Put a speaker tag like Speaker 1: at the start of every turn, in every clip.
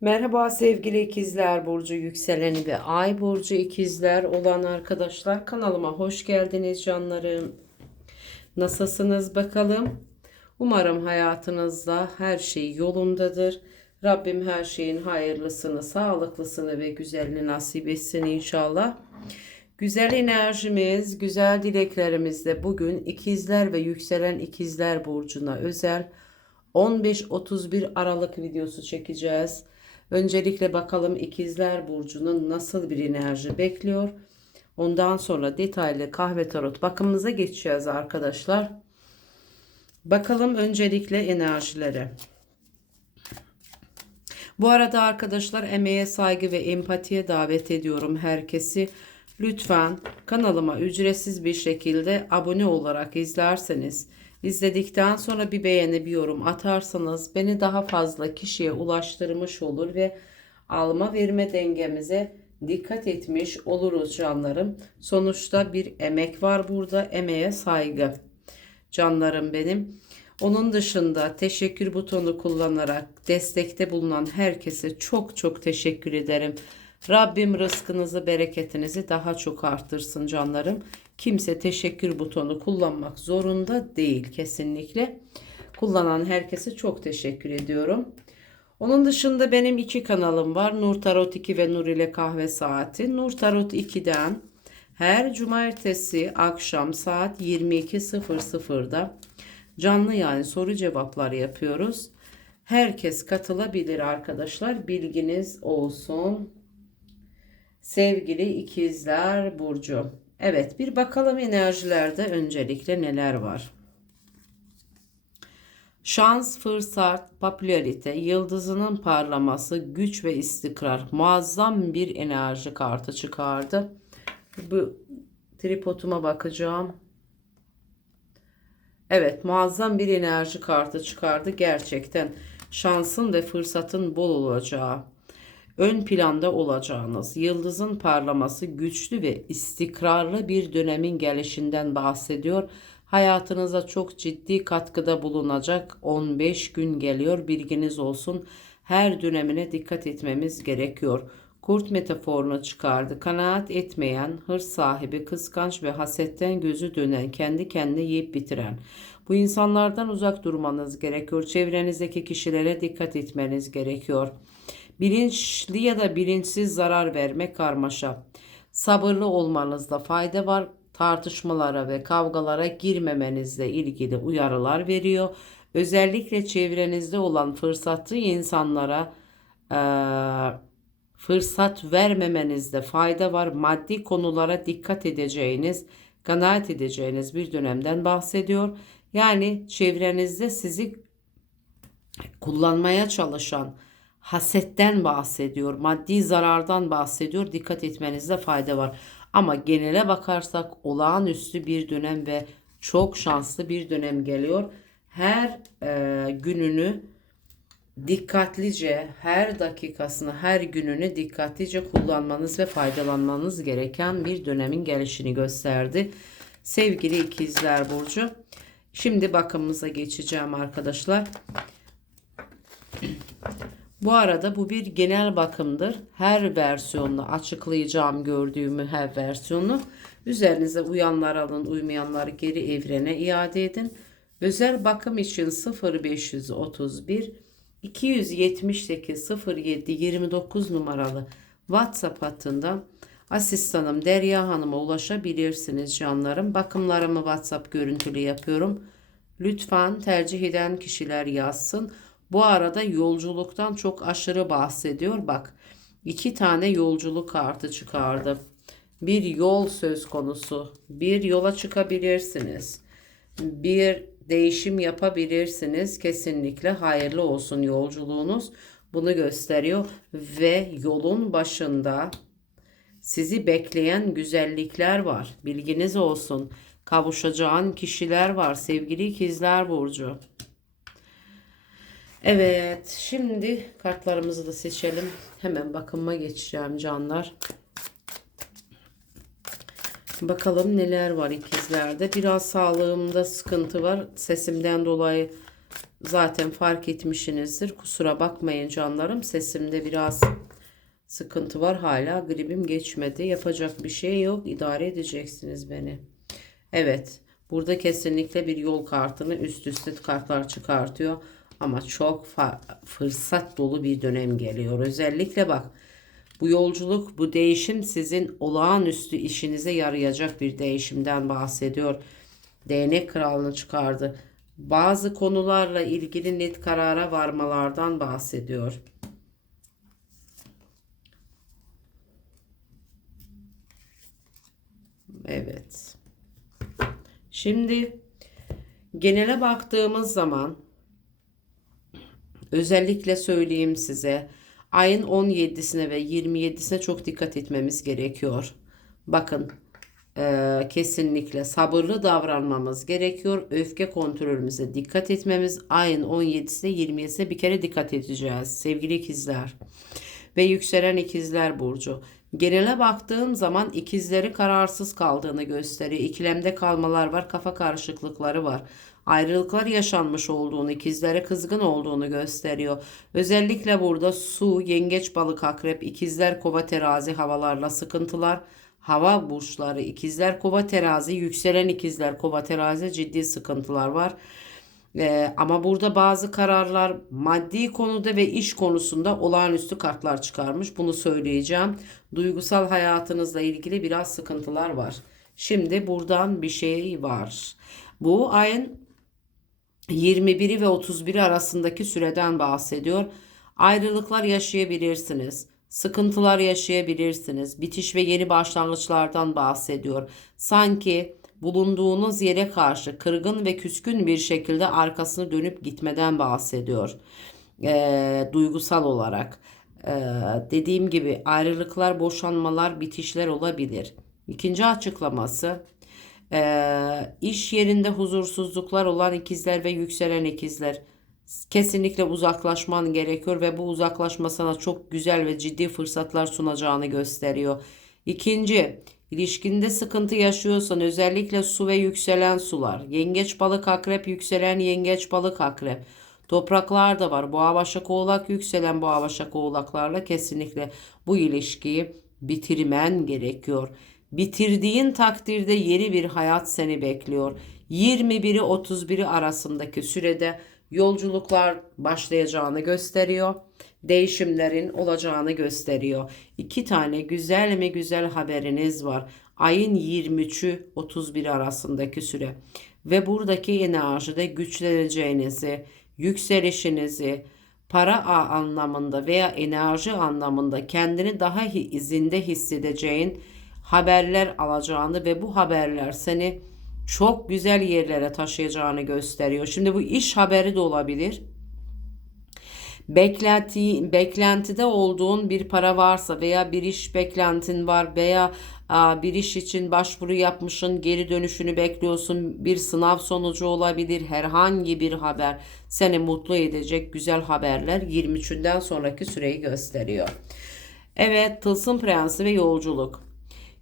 Speaker 1: Merhaba sevgili ikizler burcu yükseleni ve ay burcu ikizler olan arkadaşlar kanalıma hoş geldiniz canlarım. Nasılsınız bakalım? Umarım hayatınızda her şey yolundadır. Rabbim her şeyin hayırlısını, sağlıklısını ve güzelini nasip etsin inşallah. Güzel enerjimiz, güzel dileklerimizle bugün ikizler ve yükselen ikizler burcuna özel 15-31 Aralık videosu çekeceğiz. Öncelikle bakalım ikizler burcunun nasıl bir enerji bekliyor. Ondan sonra detaylı kahve tarot bakımımıza geçeceğiz arkadaşlar. Bakalım öncelikle enerjilere. Bu arada arkadaşlar emeğe saygı ve empatiye davet ediyorum herkesi. Lütfen kanalıma ücretsiz bir şekilde abone olarak izlerseniz, izledikten sonra bir beğeni bir yorum atarsanız beni daha fazla kişiye ulaştırmış olur ve alma verme dengemize dikkat etmiş oluruz canlarım. Sonuçta bir emek var burada, emeğe saygı. Canlarım benim. Onun dışında teşekkür butonu kullanarak destekte bulunan herkese çok çok teşekkür ederim. Rabbim rızkınızı, bereketinizi daha çok arttırsın canlarım. Kimse teşekkür butonu kullanmak zorunda değil kesinlikle. Kullanan herkese çok teşekkür ediyorum. Onun dışında benim iki kanalım var. Nur Tarot 2 ve Nur ile Kahve Saati. Nur Tarot 2'den her cumartesi akşam saat 22.00'da canlı yani soru cevaplar yapıyoruz. Herkes katılabilir arkadaşlar. Bilginiz olsun. Sevgili ikizler Burcu. Evet bir bakalım enerjilerde öncelikle neler var. Şans, fırsat, popülarite, yıldızının parlaması, güç ve istikrar. Muazzam bir enerji kartı çıkardı. Bu tripoduma bakacağım. Evet muazzam bir enerji kartı çıkardı. Gerçekten şansın ve fırsatın bol olacağı, ön planda olacağınız, yıldızın parlaması, güçlü ve istikrarlı bir dönemin gelişinden bahsediyor. Hayatınıza çok ciddi katkıda bulunacak 15 gün geliyor. Bilginiz olsun. Her dönemine dikkat etmemiz gerekiyor. Kurt metaforunu çıkardı. Kanaat etmeyen, hırs sahibi, kıskanç ve hasetten gözü dönen, kendi kendine yiyip bitiren. Bu insanlardan uzak durmanız gerekiyor. Çevrenizdeki kişilere dikkat etmeniz gerekiyor. Bilinçli ya da bilinçsiz zarar verme karmaşa. Sabırlı olmanızda fayda var. Tartışmalara ve kavgalara girmemenizle ilgili uyarılar veriyor. Özellikle çevrenizde olan fırsatlı insanlara eee fırsat vermemenizde fayda var. Maddi konulara dikkat edeceğiniz, kanaat edeceğiniz bir dönemden bahsediyor. Yani çevrenizde sizi kullanmaya çalışan hasetten bahsediyor, maddi zarardan bahsediyor. Dikkat etmenizde fayda var. Ama genele bakarsak olağanüstü bir dönem ve çok şanslı bir dönem geliyor. Her e, gününü dikkatlice her dakikasını, her gününü dikkatlice kullanmanız ve faydalanmanız gereken bir dönemin gelişini gösterdi. Sevgili ikizler burcu. Şimdi bakımımıza geçeceğim arkadaşlar. Bu arada bu bir genel bakımdır. Her versiyonunu açıklayacağım gördüğümü her versiyonu. Üzerinize uyanlar alın, uymayanları geri evrene iade edin. Özel bakım için 0531 278 07 29 numaralı WhatsApp hattından asistanım Derya Hanım'a ulaşabilirsiniz canlarım. Bakımlarımı WhatsApp görüntülü yapıyorum. Lütfen tercih eden kişiler yazsın. Bu arada yolculuktan çok aşırı bahsediyor. Bak iki tane yolculuk kartı çıkardı. Bir yol söz konusu. Bir yola çıkabilirsiniz. Bir değişim yapabilirsiniz. Kesinlikle hayırlı olsun yolculuğunuz. Bunu gösteriyor ve yolun başında sizi bekleyen güzellikler var. Bilginiz olsun. Kavuşacağın kişiler var. Sevgili ikizler burcu. Evet, şimdi kartlarımızı da seçelim. Hemen bakıma geçeceğim canlar. Bakalım neler var ikizlerde. Biraz sağlığımda sıkıntı var. Sesimden dolayı zaten fark etmişsinizdir. Kusura bakmayın canlarım. Sesimde biraz sıkıntı var. Hala gribim geçmedi. Yapacak bir şey yok. İdare edeceksiniz beni. Evet. Burada kesinlikle bir yol kartını üst üste kartlar çıkartıyor. Ama çok fırsat dolu bir dönem geliyor. Özellikle bak bu yolculuk, bu değişim sizin olağanüstü işinize yarayacak bir değişimden bahsediyor. Değnek kralını çıkardı. Bazı konularla ilgili net karara varmalardan bahsediyor. Evet. Şimdi genele baktığımız zaman özellikle söyleyeyim size ayın 17'sine ve 27'sine çok dikkat etmemiz gerekiyor. Bakın e, kesinlikle sabırlı davranmamız gerekiyor. Öfke kontrolümüze dikkat etmemiz ayın 17'sine 27'sine bir kere dikkat edeceğiz sevgili ikizler ve yükselen ikizler burcu. Genele baktığım zaman ikizleri kararsız kaldığını gösteriyor. İkilemde kalmalar var, kafa karışıklıkları var. Ayrılıklar yaşanmış olduğunu, ikizlere kızgın olduğunu gösteriyor. Özellikle burada su, yengeç, balık, akrep, ikizler, kova, terazi havalarla sıkıntılar. Hava burçları, ikizler, kova, terazi, yükselen ikizler, kova, terazi ciddi sıkıntılar var. Ee, ama burada bazı kararlar maddi konuda ve iş konusunda olağanüstü kartlar çıkarmış. Bunu söyleyeceğim. Duygusal hayatınızla ilgili biraz sıkıntılar var. Şimdi buradan bir şey var. Bu ayın 21'i ve 31'i arasındaki süreden bahsediyor. Ayrılıklar yaşayabilirsiniz. Sıkıntılar yaşayabilirsiniz. Bitiş ve yeni başlangıçlardan bahsediyor. Sanki bulunduğunuz yere karşı kırgın ve küskün bir şekilde arkasını dönüp gitmeden bahsediyor. E, duygusal olarak. E, dediğim gibi ayrılıklar, boşanmalar, bitişler olabilir. İkinci açıklaması e, iş yerinde huzursuzluklar olan ikizler ve yükselen ikizler kesinlikle uzaklaşman gerekiyor ve bu uzaklaşma sana çok güzel ve ciddi fırsatlar sunacağını gösteriyor. İkinci, İlişkinde sıkıntı yaşıyorsan özellikle su ve yükselen sular, yengeç balık akrep, yükselen yengeç balık akrep, topraklar da var. Boğa başak oğlak yükselen boğa başak oğlaklarla kesinlikle bu ilişkiyi bitirmen gerekiyor. Bitirdiğin takdirde yeni bir hayat seni bekliyor. 21'i 31'i arasındaki sürede yolculuklar başlayacağını gösteriyor. Değişimlerin olacağını gösteriyor. İki tane güzel mi güzel haberiniz var. Ayın 23'ü 31 arasındaki süre. Ve buradaki enerjide güçleneceğinizi, yükselişinizi, para anlamında veya enerji anlamında kendini daha izinde hissedeceğin haberler alacağını ve bu haberler seni çok güzel yerlere taşıyacağını gösteriyor. Şimdi bu iş haberi de olabilir. Beklenti, beklentide olduğun bir para varsa veya bir iş beklentin var veya bir iş için başvuru yapmışın geri dönüşünü bekliyorsun bir sınav sonucu olabilir herhangi bir haber seni mutlu edecek güzel haberler 23'ünden sonraki süreyi gösteriyor. Evet Tılsım Prensi ve Yolculuk.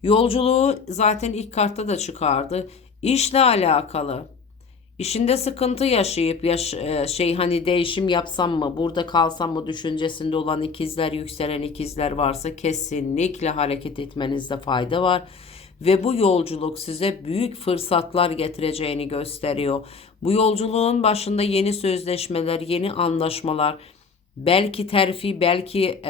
Speaker 1: Yolculuğu zaten ilk kartta da çıkardı. İşle alakalı. İşinde sıkıntı yaşayıp yaş e, şey hani değişim yapsam mı, burada kalsam mı düşüncesinde olan ikizler, yükselen ikizler varsa kesinlikle hareket etmenizde fayda var ve bu yolculuk size büyük fırsatlar getireceğini gösteriyor. Bu yolculuğun başında yeni sözleşmeler, yeni anlaşmalar, belki terfi, belki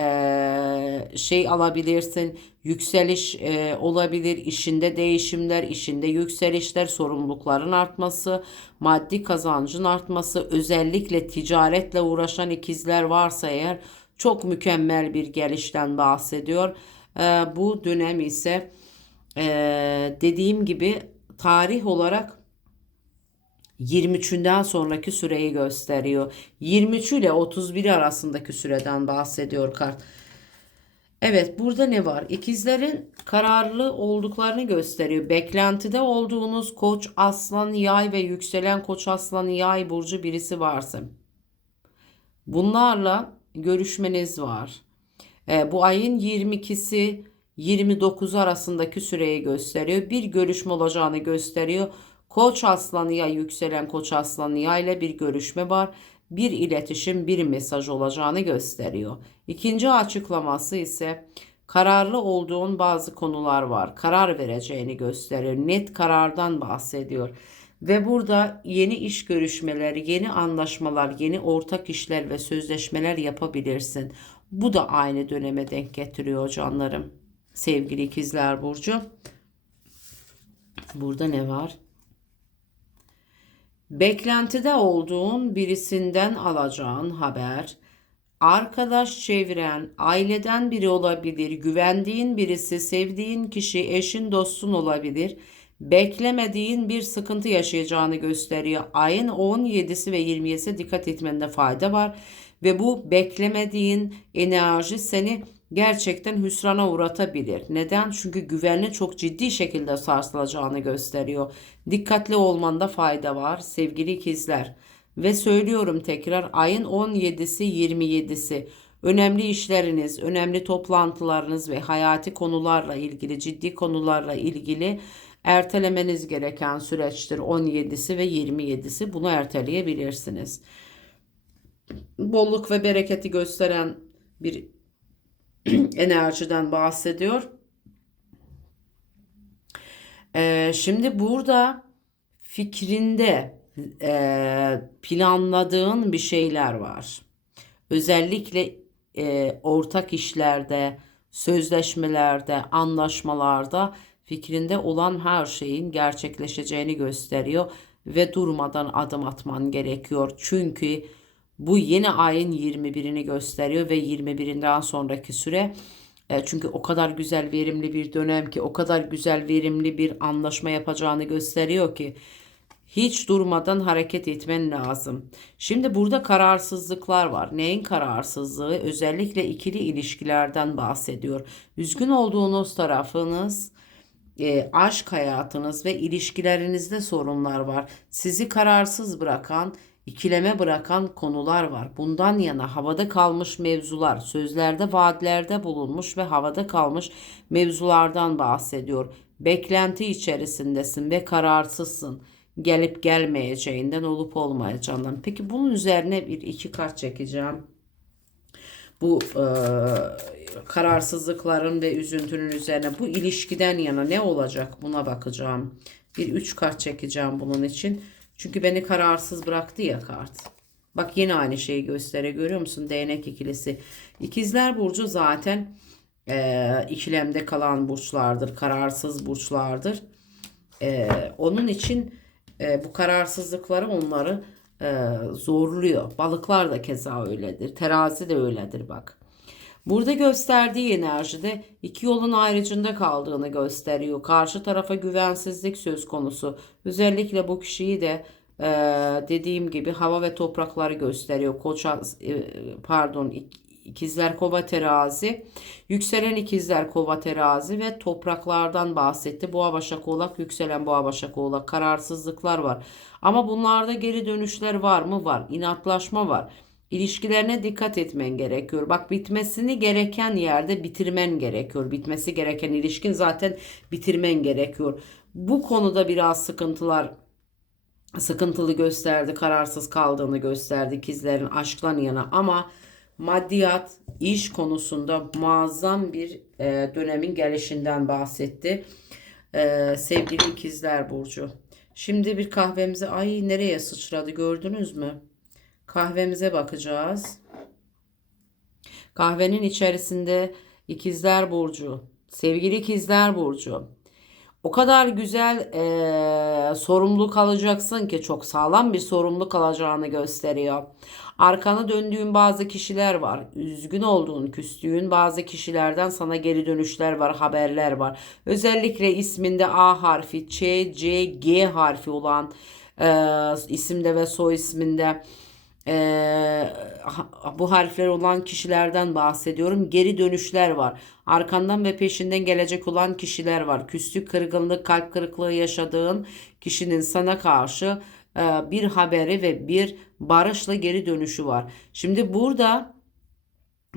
Speaker 1: şey alabilirsin, yükseliş e, olabilir, işinde değişimler, işinde yükselişler, sorumlulukların artması, maddi kazancın artması, özellikle ticaretle uğraşan ikizler varsa eğer çok mükemmel bir gelişten bahsediyor. E, bu dönem ise e, dediğim gibi tarih olarak 23'ünden sonraki süreyi gösteriyor. 23 ile 31 arasındaki süreden bahsediyor kart. Evet burada ne var? İkizlerin kararlı olduklarını gösteriyor. Beklentide olduğunuz koç, aslan, yay ve yükselen koç, aslan, yay burcu birisi varsa. Bunlarla görüşmeniz var. E, bu ayın 22'si 29 arasındaki süreyi gösteriyor. Bir görüşme olacağını gösteriyor. Koç aslanı ya yükselen koç aslanı ya ile bir görüşme var bir iletişim, bir mesaj olacağını gösteriyor. İkinci açıklaması ise kararlı olduğun bazı konular var. Karar vereceğini gösteriyor. Net karardan bahsediyor. Ve burada yeni iş görüşmeleri, yeni anlaşmalar, yeni ortak işler ve sözleşmeler yapabilirsin. Bu da aynı döneme denk getiriyor canlarım. Sevgili ikizler Burcu. Burada ne var? Beklentide olduğun birisinden alacağın haber, arkadaş çevren, aileden biri olabilir, güvendiğin birisi, sevdiğin kişi, eşin, dostun olabilir. Beklemediğin bir sıkıntı yaşayacağını gösteriyor. Ayın 17'si ve 27'si dikkat etmende fayda var ve bu beklemediğin enerji seni gerçekten hüsrana uğratabilir. Neden? Çünkü güvenli çok ciddi şekilde sarsılacağını gösteriyor. Dikkatli olmanda fayda var sevgili ikizler. Ve söylüyorum tekrar ayın 17'si 27'si önemli işleriniz, önemli toplantılarınız ve hayati konularla ilgili, ciddi konularla ilgili ertelemeniz gereken süreçtir 17'si ve 27'si. Bunu erteleyebilirsiniz. Bolluk ve bereketi gösteren bir enerjiden bahsediyor. Ee, şimdi burada fikrinde e, planladığın bir şeyler var. Özellikle e, ortak işlerde, sözleşmelerde, anlaşmalarda fikrinde olan her şeyin gerçekleşeceğini gösteriyor ve durmadan adım atman gerekiyor. Çünkü bu yeni ayın 21'ini gösteriyor ve 21'inden sonraki süre e, çünkü o kadar güzel verimli bir dönem ki o kadar güzel verimli bir anlaşma yapacağını gösteriyor ki hiç durmadan hareket etmen lazım. Şimdi burada kararsızlıklar var. Neyin kararsızlığı? Özellikle ikili ilişkilerden bahsediyor. Üzgün olduğunuz tarafınız e, aşk hayatınız ve ilişkilerinizde sorunlar var. Sizi kararsız bırakan ikileme bırakan konular var. Bundan yana havada kalmış mevzular, sözlerde vaatlerde bulunmuş ve havada kalmış mevzulardan bahsediyor. Beklenti içerisindesin ve kararsızsın. Gelip gelmeyeceğinden olup olmayacağından. Peki bunun üzerine bir iki kart çekeceğim. Bu e, kararsızlıkların ve üzüntünün üzerine bu ilişkiden yana ne olacak buna bakacağım. Bir üç kart çekeceğim bunun için. Çünkü beni kararsız bıraktı ya kart. Bak yine aynı şeyi gösteriyor. Görüyor musun? Değnek ikilisi. İkizler Burcu zaten e, ikilemde kalan burçlardır. Kararsız burçlardır. E, onun için e, bu kararsızlıkları onları e, zorluyor. Balıklar da keza öyledir. Terazi de öyledir bak. Burada gösterdiği enerjide iki yolun ayrıcında kaldığını gösteriyor. Karşı tarafa güvensizlik söz konusu. Özellikle bu kişiyi de e, dediğim gibi hava ve toprakları gösteriyor. Koça e, pardon ikizler kova terazi, yükselen ikizler kova terazi ve topraklardan bahsetti. Boğa başak oğlak, yükselen boğa başak oğlak kararsızlıklar var. Ama bunlarda geri dönüşler var mı? Var. İnatlaşma var. İlişkilerine dikkat etmen gerekiyor. Bak bitmesini gereken yerde bitirmen gerekiyor. Bitmesi gereken ilişkin zaten bitirmen gerekiyor. Bu konuda biraz sıkıntılar sıkıntılı gösterdi, kararsız kaldığını gösterdi ikizlerin aşktan yana ama maddiyat, iş konusunda muazzam bir e, dönemin gelişinden bahsetti. E, sevgili ikizler Burcu. Şimdi bir kahvemizi ay nereye sıçradı gördünüz mü? Kahvemize bakacağız. Kahvenin içerisinde ikizler burcu. Sevgili ikizler burcu. O kadar güzel e, sorumluluk alacaksın ki çok sağlam bir sorumluluk alacağını gösteriyor. Arkana döndüğün bazı kişiler var. Üzgün olduğun, küstüğün bazı kişilerden sana geri dönüşler var, haberler var. Özellikle isminde A harfi, Ç, C, G harfi olan e, isimde ve soy isminde e, bu harfler olan kişilerden bahsediyorum. Geri dönüşler var. Arkandan ve peşinden gelecek olan kişiler var. Küslük, kırgınlık, kalp kırıklığı yaşadığın kişinin sana karşı e, bir haberi ve bir barışla geri dönüşü var. Şimdi burada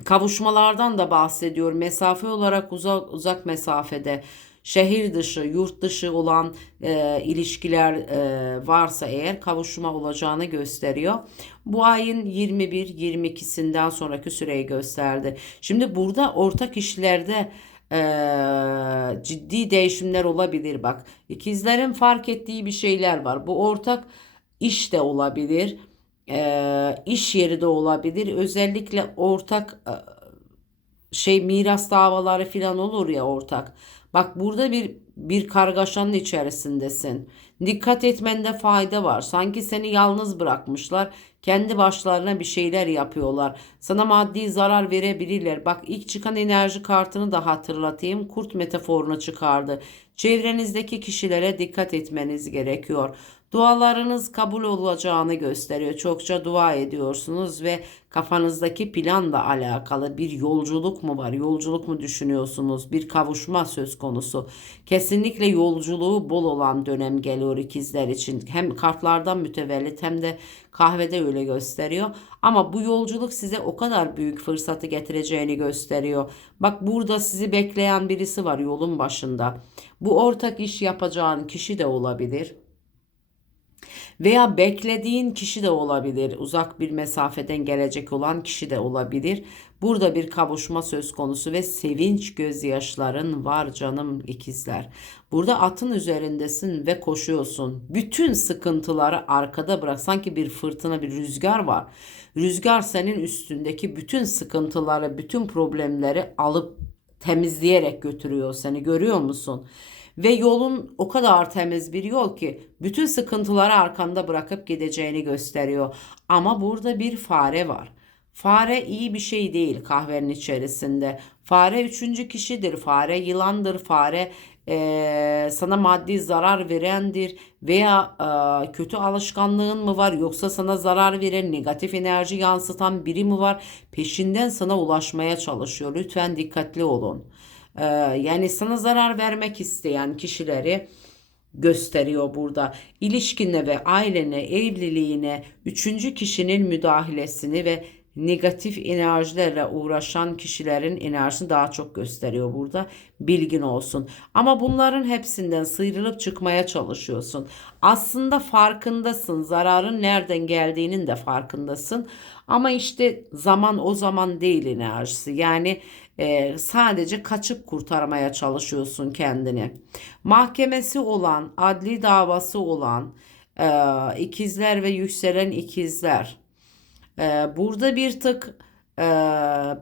Speaker 1: kavuşmalardan da bahsediyor. Mesafe olarak uzak uzak mesafede. Şehir dışı, yurt dışı olan e, ilişkiler e, varsa eğer kavuşma olacağını gösteriyor. Bu ayın 21-22'sinden sonraki süreyi gösterdi. Şimdi burada ortak işlerde e, ciddi değişimler olabilir bak. İkizlerin fark ettiği bir şeyler var. Bu ortak iş de olabilir. E, iş yeri de olabilir. Özellikle ortak e, şey miras davaları falan olur ya ortak. Bak burada bir bir kargaşanın içerisindesin. Dikkat etmende fayda var. Sanki seni yalnız bırakmışlar. Kendi başlarına bir şeyler yapıyorlar. Sana maddi zarar verebilirler. Bak ilk çıkan enerji kartını da hatırlatayım. Kurt metaforunu çıkardı. Çevrenizdeki kişilere dikkat etmeniz gerekiyor. Dualarınız kabul olacağını gösteriyor. Çokça dua ediyorsunuz ve kafanızdaki planla alakalı bir yolculuk mu var? Yolculuk mu düşünüyorsunuz? Bir kavuşma söz konusu. Kesinlikle yolculuğu bol olan dönem geliyor ikizler için. Hem kartlardan mütevellit hem de kahvede öyle gösteriyor. Ama bu yolculuk size o kadar büyük fırsatı getireceğini gösteriyor. Bak burada sizi bekleyen birisi var yolun başında. Bu ortak iş yapacağın kişi de olabilir. Veya beklediğin kişi de olabilir. Uzak bir mesafeden gelecek olan kişi de olabilir. Burada bir kavuşma söz konusu ve sevinç gözyaşların var canım ikizler. Burada atın üzerindesin ve koşuyorsun. Bütün sıkıntıları arkada bırak. Sanki bir fırtına, bir rüzgar var. Rüzgar senin üstündeki bütün sıkıntıları, bütün problemleri alıp temizleyerek götürüyor seni. Görüyor musun? Ve yolun o kadar temiz bir yol ki bütün sıkıntıları arkanda bırakıp gideceğini gösteriyor. Ama burada bir fare var. Fare iyi bir şey değil kahvenin içerisinde. Fare üçüncü kişidir. Fare yılandır. Fare e, sana maddi zarar verendir veya e, kötü alışkanlığın mı var yoksa sana zarar veren negatif enerji yansıtan biri mi var peşinden sana ulaşmaya çalışıyor. Lütfen dikkatli olun. Ee, yani sana zarar vermek isteyen kişileri gösteriyor burada. İlişkine ve ailene, evliliğine üçüncü kişinin müdahalesini ve negatif enerjilerle uğraşan kişilerin enerjisini daha çok gösteriyor burada. Bilgin olsun. Ama bunların hepsinden sıyrılıp çıkmaya çalışıyorsun. Aslında farkındasın. Zararın nereden geldiğinin de farkındasın. Ama işte zaman o zaman değil enerjisi. Yani e, sadece kaçıp kurtarmaya çalışıyorsun kendini. Mahkemesi olan, adli davası olan e, ikizler ve yükselen ikizler. E, burada bir tık e,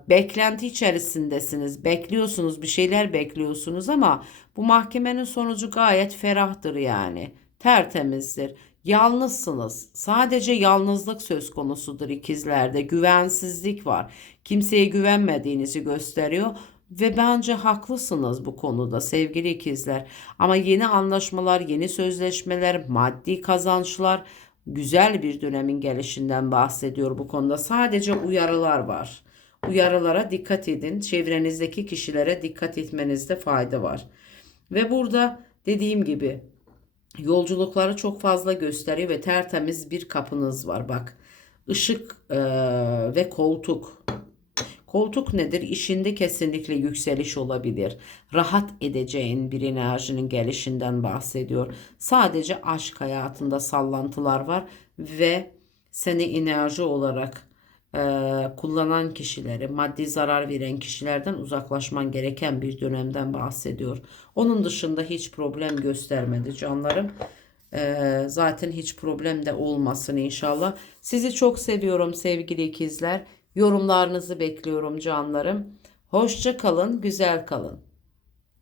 Speaker 1: beklenti içerisindesiniz. Bekliyorsunuz, bir şeyler bekliyorsunuz ama bu mahkemenin sonucu gayet ferahtır yani. Tertemizdir. Yalnızsınız. Sadece yalnızlık söz konusudur ikizlerde. Güvensizlik var. Kimseye güvenmediğinizi gösteriyor ve bence haklısınız bu konuda sevgili ikizler. Ama yeni anlaşmalar, yeni sözleşmeler, maddi kazançlar güzel bir dönemin gelişinden bahsediyor bu konuda. Sadece uyarılar var. Uyarılara dikkat edin. Çevrenizdeki kişilere dikkat etmenizde fayda var. Ve burada dediğim gibi Yolculukları çok fazla gösteriyor ve tertemiz bir kapınız var bak. Işık e, ve koltuk. Koltuk nedir? İşinde kesinlikle yükseliş olabilir. Rahat edeceğin bir enerjinin gelişinden bahsediyor. Sadece aşk hayatında sallantılar var ve seni enerji olarak e, kullanan kişileri, maddi zarar veren kişilerden uzaklaşman gereken bir dönemden bahsediyor. Onun dışında hiç problem göstermedi canlarım. E, zaten hiç problem de olmasın inşallah. Sizi çok seviyorum sevgili ikizler. Yorumlarınızı bekliyorum canlarım. Hoşça kalın, güzel kalın.